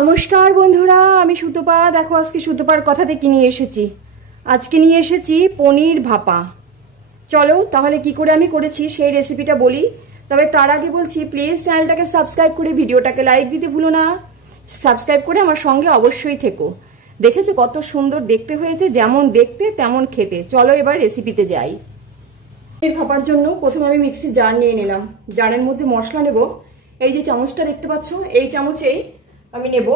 নমস্কার বন্ধুরা, আমি সুতপা। দেখো আজকে সুতপার কথাতে কি নিয়ে এসেছি। আজকে নিয়ে এসেছি পনির ভাপা। চলো তাহলে কি করে আমি করেছি সেই রেসিপিটা বলি। তবে তার আগে বলছি, প্লিজ চ্যানেলটাকে সাবস্ক্রাইব করে ভিডিওটাকে লাইক দিতে ভুলো না। সাবস্ক্রাইব করে আমার সঙ্গে অবশ্যই থেকো। দেখেছো কত সুন্দর দেখতে হয়েছে, যেমন দেখতে তেমন খেতে। চলো এবার রেসিপিতে যাই। পনির ভাপার জন্য প্রথমে আমি মিক্সির জার নিয়ে নিলাম। জারের মধ্যে মশলা নেব। এই যে চামচটা দেখতে পাচ্ছ, এই চামচেই আমি নেব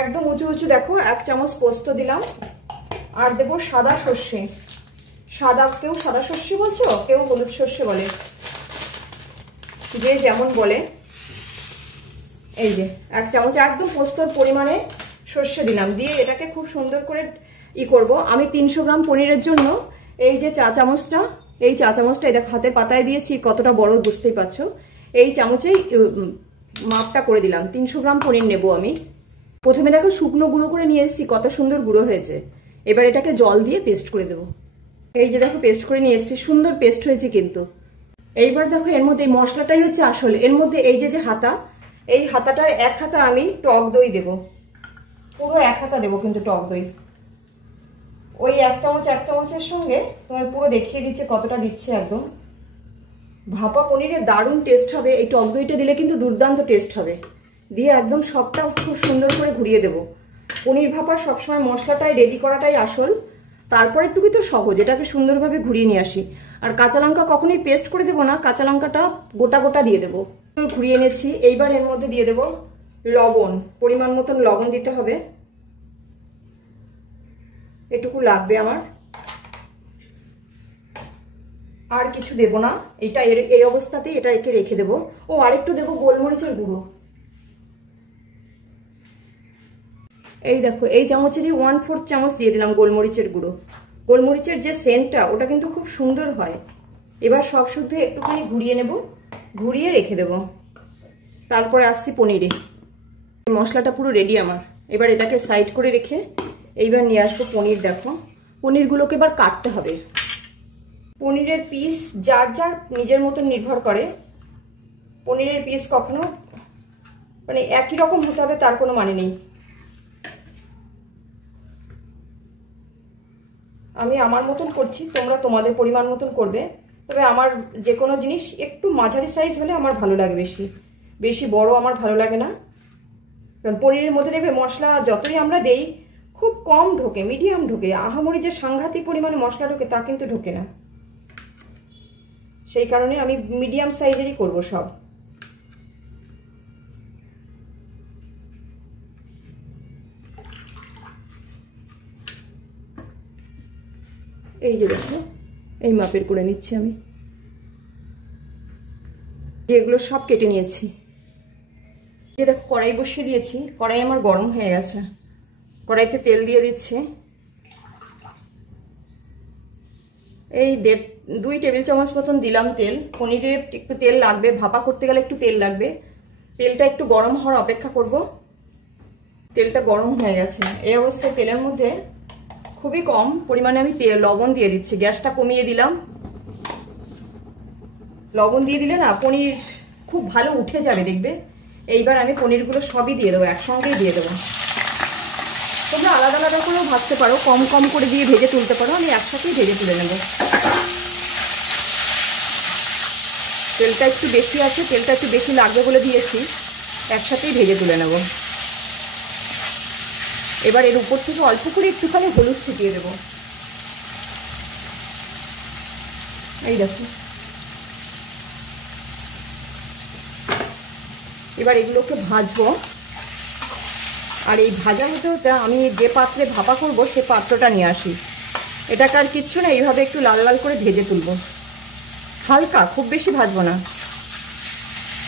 একদম উঁচু উঁচু, দেখো 1 চামচ পোস্ত দিলাম। আর দেব সাদা সর্ষে। কেউ সাদা সর্ষে বলছো, কেউ হলুদ সর্ষে বলে, যে যেমন বলে। এই যে 1 চামচ একদম পোস্তর পরিমাণে সর্ষে দিলাম। দিয়ে এটাকে খুব সুন্দর করে করব। আমি 300 গ্রাম পনিরের জন্য এই যে চা চামচটা, এই চা চামচটা এটা হাতের পাতায় দিয়েছি, কতটা বড় বুঝতেই পারছো। এই চামচেই মাপটা করে দিলাম। 300 গ্রাম পনির নেব আমি। প্রথমে দেখো শুকনো গুঁড়ো করে নিয়ে এসেছি, কত সুন্দর গুঁড়ো হয়েছে। এবার এটাকে জল দিয়ে পেস্ট করে দেবো। এই যে দেখো পেস্ট করে নিয়ে এসেছি, সুন্দর পেস্ট হয়েছে কিন্তু। এইবার দেখো এর মধ্যে মশলাটাই হচ্ছে আসল। এর মধ্যে এই যে হাতা, এই হাতাটার 1 হাতা আমি টক দই দেব। পুরো 1 হাতা দেবো কিন্তু টক দই। ওই 1 চামচের সঙ্গে তোমায় পুরো দেখিয়ে দিচ্ছে কতটা দিচ্ছে। একদম ভাপা পনিরের দারুণ টেস্ট হবে। এই টক দইটা দিলে কিন্তু দুর্দান্ত টেস্ট হবে। দিয়ে একদম সবটা খুব সুন্দর করে ঘুরিয়ে দেবো। পনির ভাপা সবসময় মশলাটাই রেডি করাটাই আসল, তারপর একটু তো সহজ। এটাকে সুন্দরভাবে ঘুরিয়ে নিয়ে আসি। আর কাঁচা লঙ্কা কখনোই পেস্ট করে দেবো না, কাঁচা লঙ্কাটা গোটা গোটা দিয়ে দেবো। ঘুরিয়ে এনেছি। এইবার এর মধ্যে দিয়ে দেবো লবণ। পরিমাণ মতন লবণ দিতে হবে, এটুকু লাগবে আমার। আর কিছু দেব না। এটা এই অবস্থাতেই এটা রেখে দেবো। ও আরেকটু দেবো গোলমরিচের গুঁড়ো। এই দেখো এই চামচেরই 1/4 চামচ দিয়ে দিলাম গোলমরিচের গুঁড়ো। গোলমরিচের যে সেন্টটা, ওটা কিন্তু খুব সুন্দর হয়। এবার সব শুদ্ধ একটুখানি ঘুরিয়ে নেব, ঘুরিয়ে রেখে দেব। তারপরে আসছি পনিরে। মশলাটা পুরো রেডি আমার। এবার এটাকে সাইড করে রেখে এইবার নিয়ে আসবো পনির। দেখো পনিরগুলোকে এবার কাটতে হবে। পনিরের পিস যার যার নিজের মতন নির্ভর করে। পনিরের পিস কখনো মানে একই রকম হতে হবে তার কোনো মানে নেই। আমি আমার মতন করছি, তোমরা তোমাদের পরিমাণ মতন করবে। তবে আমার যে কোনো জিনিস একটু মাঝারি সাইজ হলে আমার ভালো লাগে, বেশি বড় আমার ভালো লাগে না। কারণ পনিরের মধ্যে দেখবে মশলা যতই আমরা দেই খুব কম ঢোকে, মিডিয়াম ঢোকে। আহামরি যে সাংঘাতিক পরিমাণে মশলা ঢোকে তা কিন্তু ঢোকে না। সেই কারণে আমি মিডিয়াম সাইজেরই করব সব। এই যে দেখো এই মাপের করে নিচ্ছি আমি। যেগুলো সব কেটে নিয়েছি। যে দেখো কড়াই বসিয়ে দিয়েছি, কড়াই আমার গরম হয়ে গেছে। কড়াইতে তেল দিয়ে দিচ্ছি। এই 2 টেবিল চামচ মতন দিলাম তেল। পনিরে একটু তেল লাগবে, ভাপা করতে গেলে একটু তেল লাগবে। তেলটা একটু গরম হওয়ার অপেক্ষা করব। তেলটা গরম হয়ে গেছে। এই অবস্থায় তেলের মধ্যে খুবই কম পরিমাণে আমি লবণ দিয়ে দিচ্ছি। গ্যাসটা কমিয়ে দিলাম। লবণ দিয়ে দিলে না পনির খুব ভালো উঠে যাবে দেখবে। এইবার আমি পনিরগুলো সবই দিয়ে দেবো, একসঙ্গেই দিয়ে দেবো। তোমরা আলাদা আলাদা করেও ভাজতে পারো, কম কম করে দিয়ে ভেজে তুলতে পারো। আমি একসাথেই ভেজে তুলে নেব। তেলটা একটু বেশি আছে, তেলটা একটু বেশি লাগবে বলে দিয়েছি। একসাথেই ভেজে তুলে নেব। এবার এর উপর থেকে অল্প করে একটুখানি হলুদ ছিটিয়ে দেব। এই দেখো। এবার এগুলোকে ভাজবো। আর এই ভাজা হতে হতে আমি যে পাত্রে ভাপা করব সে পাত্রটা নিয়ে আসি। এটাকে আর কিচ্ছু না, এইভাবে একটু লাল লাল করে ভেজে তুলব। হালকা, খুব বেশি ভাজবো না।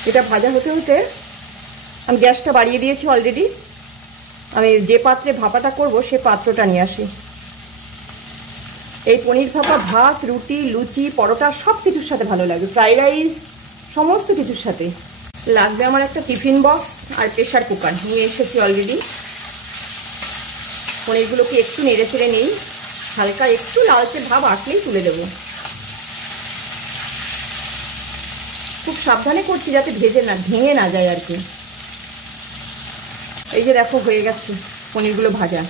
এটা ভাজা হতে হতে আমি গ্যাসটা বাড়িয়ে দিয়েছি অলরেডি। আমি যে পাত্রে ভাপাটা করব সে পাত্রটা নিয়ে আসি। এই পনির ভাপা ভাত, রুটি, লুচি, পরোটা সব কিছুর সাথে ভালো লাগে। ফ্রাইড রাইস, সমস্ত কিছুর সাথে লাগবে। আমার একটা টিফিন বক্স আর প্রেশার কুকার নিয়ে এসেছি অলরেডি। পনিরগুলোকে একটু নেড়ে চেড়ে নেই, হালকা একটু লালচে ভাব আসলেই তুলে দেবো। খুব সাবধানে করছি যাতে ভেঙে না যায় আর কি। এই যে দেখো হয়ে গেছে পনিরগুলো ভাজা।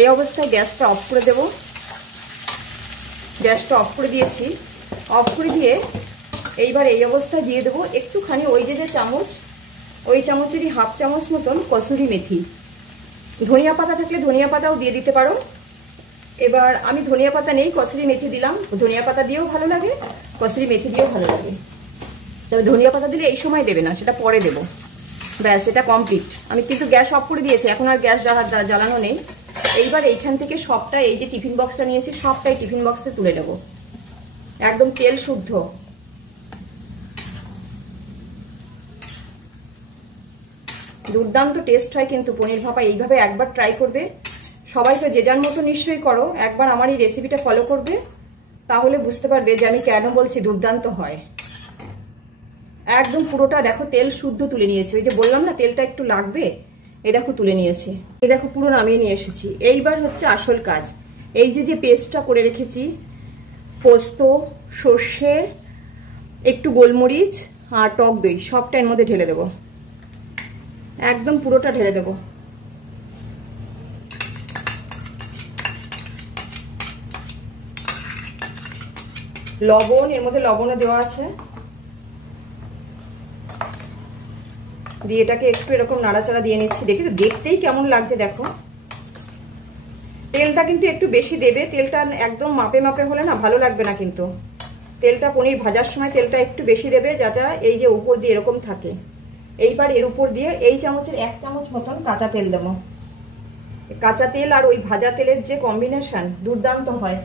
এই অবস্থায় গ্যাসটা অফ করে দেব। গ্যাসটা অফ করে দিয়েছি। অফ করে দিয়ে এইবার এই অবস্থায় দিয়ে দেবো একটুখানি ওই যে চামচ, ওই চামচেরই হাফ চামচ মতন কসুরি মেথি। ধনিয়া পাতা থাকলে ধনিয়া পাতাও দিয়ে দিতে পারো। এবার আমি ধনিয়া পাতা নেই, কসুরি মেথি দিলাম। ধনিয়া পাতা দিয়েও ভালো লাগে, কসুরি মেথি দিয়েও ভালো লাগে। তবে ধনিয়া পাতা দিলে এই সময় দেবে না, সেটা পরে দেবো। ব্যাস, এটা কমপ্লিট। আমি কিন্তু গ্যাস অফ করে দিয়েছি, এখন আর গ্যাস জ্বালানো নেই। এইবার এইখান থেকে সবটা, এই যে টিফিন বক্সটা নিয়েছি সবটাই টিফিন বক্সে তুলে নেব, একদম তেল শুদ্ধ। দুর্দান্ত টেস্ট হয় কিন্তু পনির ভাপা। এইভাবে একবার ট্রাই করবে। সবাই তো যে যার মতো নিশ্চয়ই করো, একবার আমার এই রেসিপিটা ফলো করবে, তাহলে বুঝতে পারবে যে আমি কেন বলছি দুর্দান্ত হয়। একদম পুরোটা দেখো তেল শুদ্ধ তুলে নিয়েছি। ওই যে বললাম না তেলটা একটু লাগবে, এই দেখো তুলে নিয়েছি। এই দেখো পুরো নামিয়ে নিয়ে এসেছি। এইবার হচ্ছে আসল কাজ। এই যে পেস্টটা করে রেখেছি, পোস্ত, সর্ষে, একটু গোলমরিচ আর টক দই, সবটা এর মধ্যে ঢেলে দেবো। একদম পুরোটা ঢেলে দেবো। লবণ, এর মধ্যে লবণও দেওয়া আছে। দিয়ে এটাকে একটু এরকম নাড়াচাড়া দিয়ে নিচ্ছি। দেখি তো দেখতেই কেমন লাগছে দেখো। তেলটা কিন্তু একটু বেশি দেবে। তেলটা একদম মাপে মাপে হলে না ভালো লাগবে না কিন্তু। তেলটা পনির ভাজার সময় তেলটা একটু বেশি দেবে, যাতে এই যে উপর দিয়ে এরকম থাকে। এইবার এর উপর দিয়ে এই চামচের 1 চামচ মতন কাঁচা তেল দেবো। কাঁচা তেল আর ওই ভাজা তেলের যে কম্বিনেশন দুর্দান্ত হয়।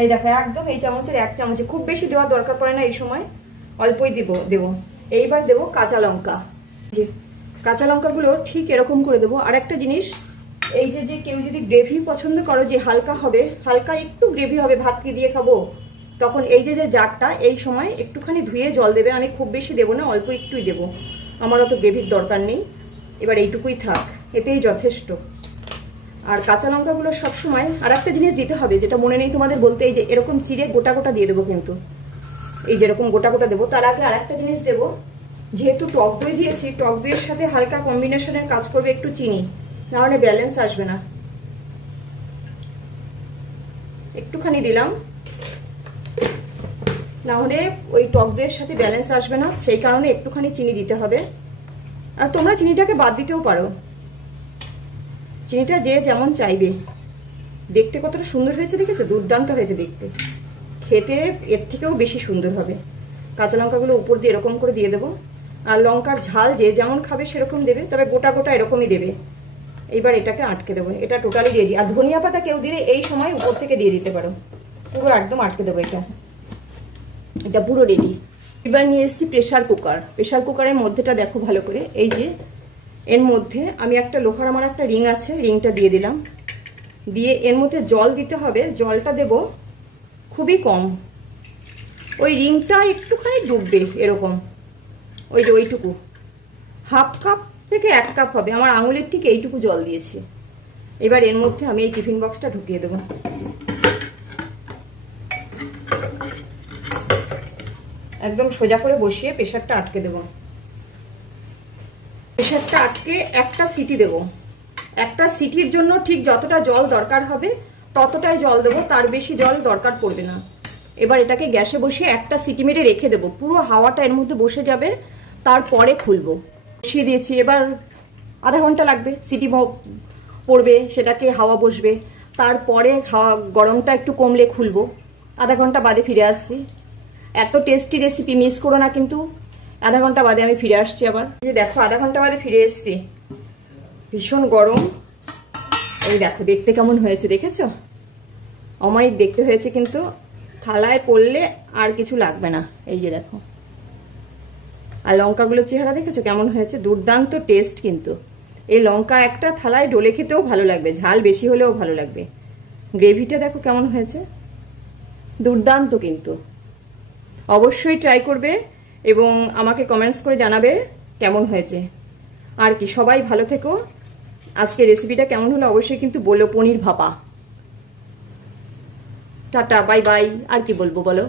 এই দেখো একদম এই চামচের 1 চামচে, খুব বেশি দেওয়ার দরকার পড়ে না এই সময়, অল্পই দেবো। এইবার দেবো কাঁচা লঙ্কা। যে কাঁচা লঙ্কাগুলো ঠিক এরকম করে দেবো। আর একটা জিনিস, এই যে কেউ যদি গ্রেভি পছন্দ করো, যে হালকা হবে, হালকা একটু গ্রেভি হবে, ভাতকে দিয়ে খাবো, তখন এই যে জারটা এই সময় একটুখানি ধুয়ে জল দেবে। আমি খুব বেশি দেবো না, অল্প একটুই দেবো, আমার অত গ্রেভির দরকার নেই। এবার এইটুকুই থাক, এতেই যথেষ্ট। আর কাঁচা লঙ্কাগুলো সবসময় আর একটা জিনিস দিতে হবে, যেটা মনে নেই তোমাদের বলতে, এই যে এরকম চিড়ে গোটা গোটা দিয়ে দেবো কিন্তু। এই যেরকম গোটা গোটা দেবো। তার আগে আর একটা জিনিস দেবো, যেহেতু টক দই দিয়েছি, টক দইয়ের সাথে হালকা কম্বিনেশনের কাজ করবে একটু চিনি, নাহলে ব্যালেন্স আসবে না। একটুখানি দিলাম, নাহলে ওই টক দইয়ের সাথে ব্যালেন্স আসবে না, সেই কারণে একটুখানি চিনি দিতে হবে। আর তোমরা চিনিটাকে বাদ দিতেও পারো, চিনিটা যে যেমন চাইবে। দেখতে কতটা সুন্দর হয়েছে দেখেছো? দুর্দান্ত হয়েছে দেখতে, খেতে এর থেকেও বেশি সুন্দর হবে। কাঁচা লঙ্কাগুলো উপর দিয়ে এরকম করে দিয়ে দেবো। আর লঙ্কার ঝাল যে যেমন খাবে সেরকম দেবে, তবে গোটা গোটা এরকমই দেবে। এইবার এটাকে আটকে দেবো, এটা টোটালি দিয়ে দিই। আর ধনিয়া পাতা কেউ দিলে এই সময় উপর থেকে দিয়ে দিতে পারো। পুরো একদম আটকে দেবো এটা পুরো রেডি। এবার নিয়ে এসেছি প্রেসার কুকার। প্রেসার কুকারের মধ্যেটা দেখো ভালো করে। এই যে এর মধ্যে আমি একটা লোহার, আমার একটা রিং আছে, রিংটা দিয়ে দিলাম। দিয়ে এর মধ্যে জল দিতে হবে। জলটা দেব খুবই কম, ওই রিংটা একটুখানি ডুববে এরকম, ওই যে ওইটুকু, হাফ কাপ থেকে 1 কাপ হবে। আমার আঙুলের ঠিক এইটুকু জল দিয়েছি। এবার এর মধ্যে আমি এই টিফিন বক্সটা ঢুকিয়ে দেবো। একদম সোজা করে বসিয়ে প্রেসারটা আটকে দেবো। প্রেসারটা আটকে একটা সিটি দেবো। একটা সিটির জন্য ঠিক যতটা জল দরকার হবে ততটাই জল দেবো, তার বেশি জল দরকার পড়বে না। এবার এটাকে গ্যাসে বসিয়ে একটা সিটি মেরে রেখে দেবো, পুরো হাওয়াটা এর মধ্যে বসে যাবে, তারপরে খুলবো। বসিয়ে দিয়েছি, এবার আধা ঘন্টা লাগবে, সিটি পড়বে, সেটাকে হাওয়া বসবে, তারপরে হাওয়া গরমটা একটু কমলে খুলবো। আধা ঘন্টা বাদে ফিরে আসছি। এত টেস্টি রেসিপি মিস করো না কিন্তু। আধা ঘন্টা বাদে আমি ফিরে আসছি আবার। এই দেখো আধা ঘন্টা বাদে ফিরে এসছি, ভীষণ গরম। এই দেখো দেখতে কেমন হয়েছে দেখেছো? অমায়িক দেখতে হয়েছে, কিন্তু থালায় পড়লে আর কিছু লাগবে না। এই যে দেখো, আর লঙ্কাগুলোর চেহারা দেখেছো কেমন হয়েছে? দুর্দান্ত টেস্ট কিন্তু। এই লঙ্কা একটা থালায় ডলে খেতেও ভালো লাগবে, ঝাল বেশি হলেও ভালো লাগবে। গ্রেভিটা দেখো কেমন হয়েছে, দুর্দান্ত কিন্তু। অবশ্যই ট্রাই করবে এবং আমাকে কমেন্টস করে জানাবে কেমন হয়েছে। আর কি, সবাই ভালো থেকো। আজকে রেসিপিটা কেমন হলো অবশ্যই কিন্তু বলো। পনির ভাপা। Tata, bye bye. আর কি বলবো বলো?